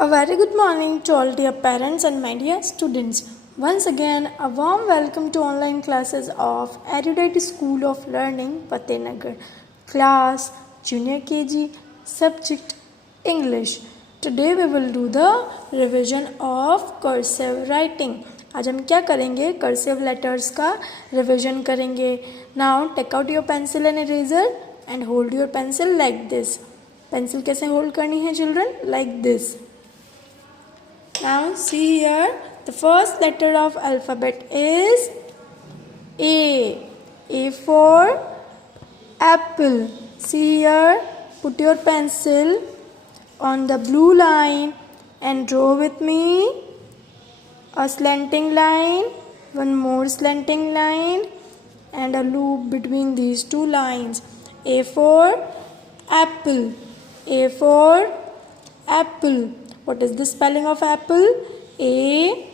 A very good morning to all dear parents and my dear students. Once again, a warm welcome to online classes of Erudite School of Learning, Fatehnagar. Class Junior KG, subject English. Today we will do the revision of cursive writing. आज हम क्या करेंगे? Cursive letters का revision करेंगे. Now take out your pencil and eraser and hold your pencil like this. Pencil कैसे hold करनी है children? Like this. Now see here, the first letter of alphabet is A. A for apple. See here, put your pencil on the blue line and draw with me a slanting line, one more slanting line and a loop between these two lines. A for apple. A for apple. What is the spelling of apple? A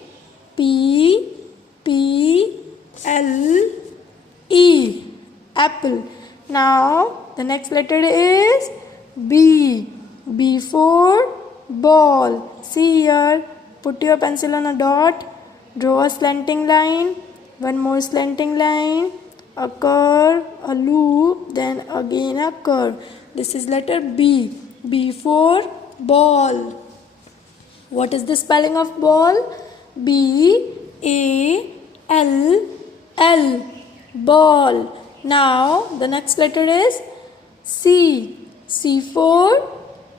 P P L E. Apple. Now the next letter is B. B for ball. See here. Put your pencil on a dot. Draw a slanting line. One more slanting line. A curve. A loop. Then again a curve. This is letter B. B for ball. What is the spelling of ball? B A L L. Ball. Now the next letter is C. C for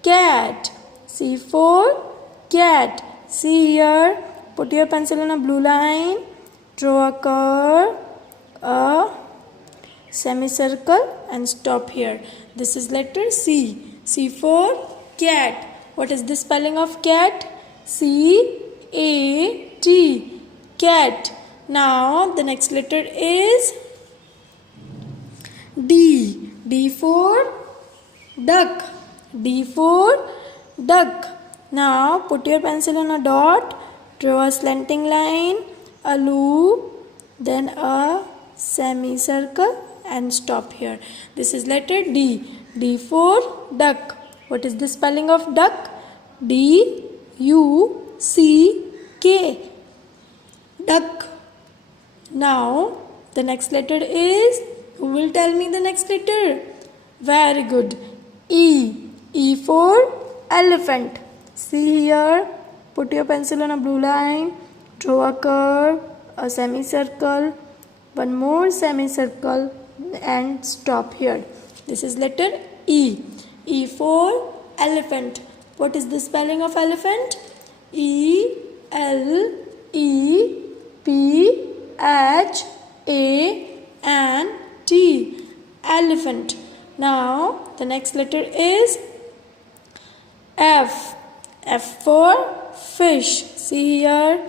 cat. C for cat. See here. Put your pencil on a blue line. Draw a curve, a semicircle and stop here. This is letter C. C for cat. What is the spelling of cat? C A T. Cat. Now the next letter is D. D for duck. D for duck. Now put your pencil on a dot. Draw a slanting line, a loop, then a semicircle and stop here. This is letter D. D for duck. What is the spelling of duck? D U C K. Duck. Now the next letter is, who will tell me the next letter? Very good. E. E for elephant. See here. Put your pencil on a blue line. Draw a curve, a semicircle, one more semicircle and stop here. This is letter E. E for elephant. What is the spelling of elephant? E L E P H A N T. Elephant. Now the next letter is F. F for fish. See here.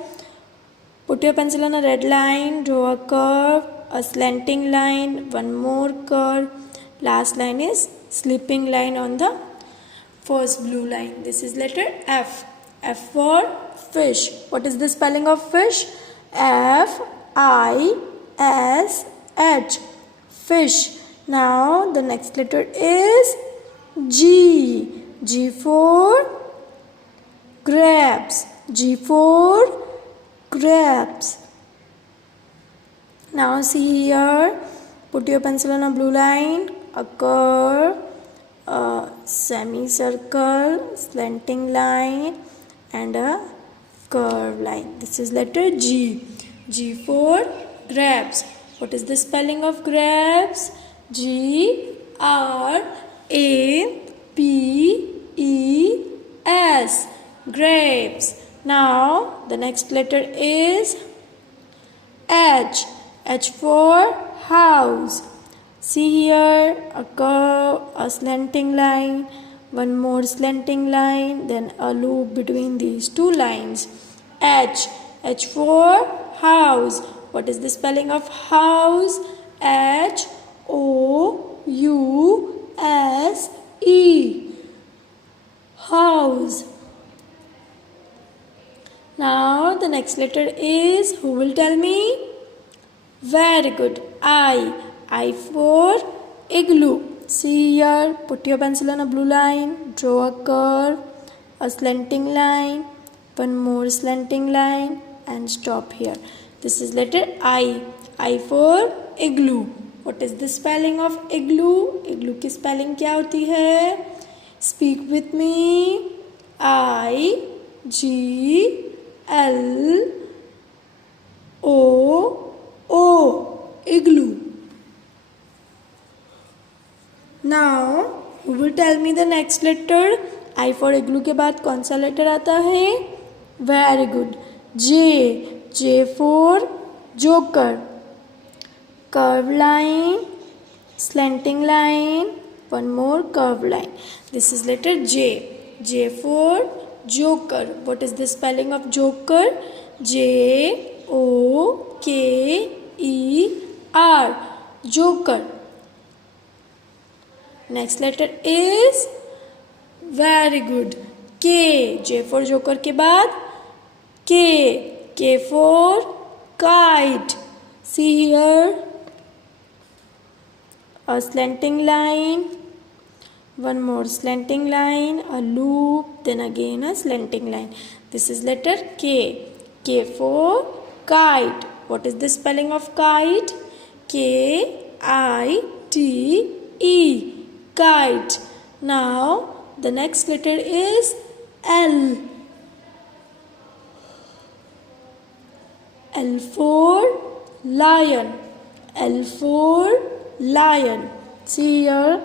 Put your pencil on a red line. Draw a curve, a slanting line, one more curve. Last line is slipping line on the first blue line. This is letter F. F for fish. What is the spelling of fish? F I S H. Fish. Now the next letter is G. G for grapes. G for grapes. Now see here. Put your pencil on a blue line, a curve, a semicircle, slanting line and a curve line. This is letter G. G for grapes. What is the spelling of grapes? G R A P E S. Grapes. Now the next letter is H. H for house. See here, a curve, a slanting line, one more slanting line, then a loop between these two lines. H. H for house. What is the spelling of house? H O U S E. House. Now the next letter is, who will tell me? Very good. I. I for igloo. See here, put your pencil on a blue line, draw a curve, a slanting line, one more slanting line, and stop here. This is letter I. I for igloo. What is the spelling of igloo? Igloo की spelling क्या होती है? Speak with me. I G L O O. Igloo. Now who will tell me the next letter? I for igloo के बाद कौन सा letter आता है? Very good. J. J for joker. Curved line, slanting line, one more curved line. This is letter J. J for joker. What is the spelling of joker? J O K E R. Joker. Next letter is very good. K. J for joker के बाद K. K for kite. See here. A slanting line, one more slanting line, a loop, then again a slanting line. This is letter K. K for kite. What is the spelling of kite? K-I-T-E. Kite. Now the next letter is L. L for lion. L for lion. See here,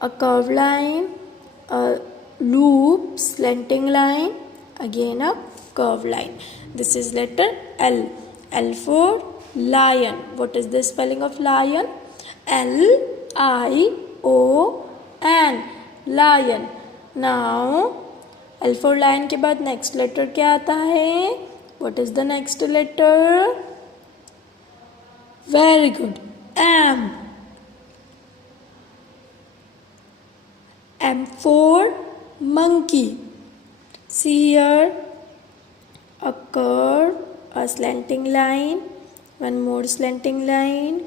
a curved line, a loop, slanting line, again a curved line. This is letter L. L for lion. What is the spelling of lion? L-I-O-N. Lion. Now L for lion के बाद next letter क्या आता है? What is the next letter? Very good. M. M for monkey. See here, a curve, a slanting line, one more slanting line,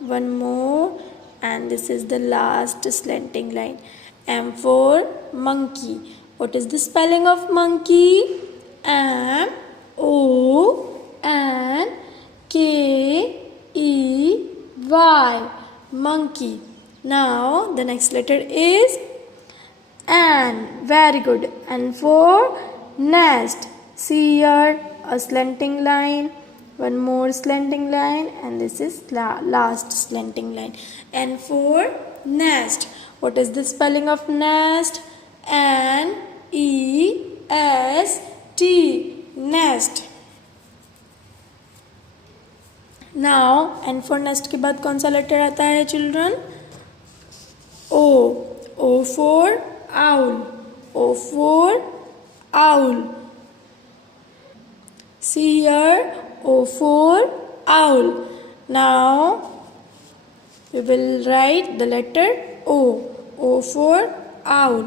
one more, and this is the last slanting line. M for monkey. What is the spelling of monkey? M O N K E Y. Monkey. Now the next letter is N. Very good. N for nest. See here, a slanting line, one more slanting line, and this is last slanting line. N for nest. What is the spelling of nest? N E S T. Nest. Now N for nest के बाद कौन सा letter आता है children? O. O for owl. O for owl. See here, O for owl. Now we will write the letter O. O for owl.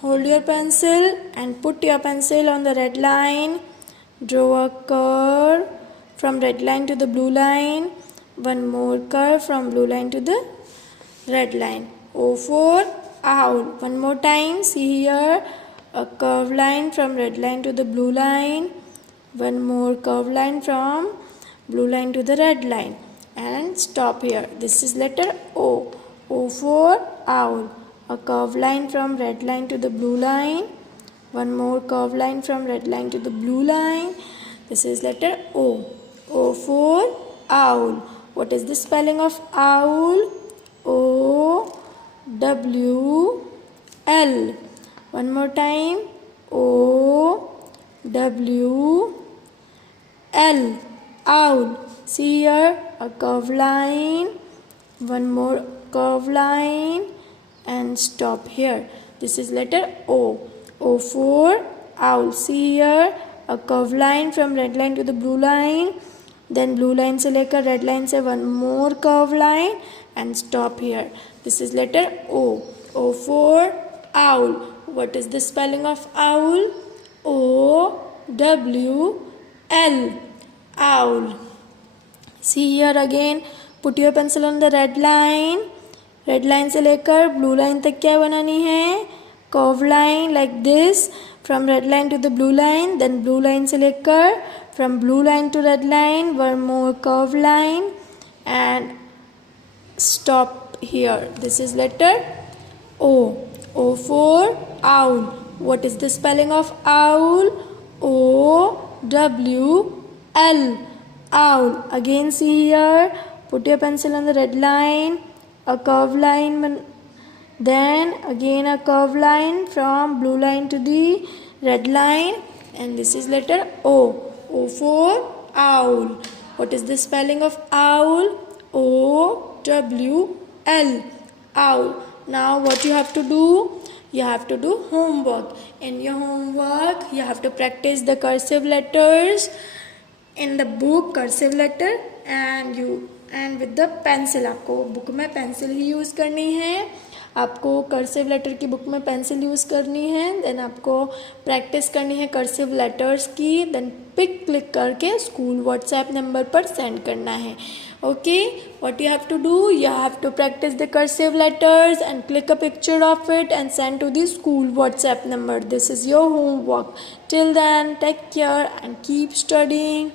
Hold your pencil and put your pencil on the red line. Draw a curve from red line to the blue line. One more curve from blue line to the red line. O for owl. One more time. See here, a curved line from red line to the blue line. One more curved line from blue line to the red line. And stop here. This is letter O. O for owl. A curved line from red line to the blue line. One more curved line from red line to the blue line. This is letter O. O for owl. What is the spelling of owl? O W L. One more time. O W L. Owl. See here, a curved line, one more curved line, and stop here. This is letter O. O for owl. See here, a curved line from red line to the blue line. Then blue line से लेकर red line से one more curved line and stop here. This is letter O. O for owl. What is the spelling of owl? O W L. Owl. See here again. Put your pencil on the red line. Red line से लेकर blue line तक क्या बनानी है? curve line like this, from red line to the blue line, then blue line से लेकर from blue line to red line, one more curve line and stop here. This is letter O. O for owl. What is the spelling of owl? O-W-L. Owl. Again see here. Put your pencil on the red line. A curve line. Then again a curve line from blue line to the red line. And this is letter O. O for owl. What is the spelling of owl? O-W-L. Owl. Now what you have to do? You have to do homework. In your homework, you have to practice the cursive letters in the book, cursive letter, and with the pencil. आपको book में pencil ही use करनी है. आपको cursive letter की book में pencil use करनी है. Then आपको प्रैक्टिस करनी है कर्सिव लेटर्स की. देन पिक क्लिक करके स्कूल व्हाट्सएप नंबर पर सेंड करना है. Okay, what you have to do? You have to practice the cursive letters and click a picture of it and send to the school WhatsApp number. This is your homework. Till then, take care and keep studying.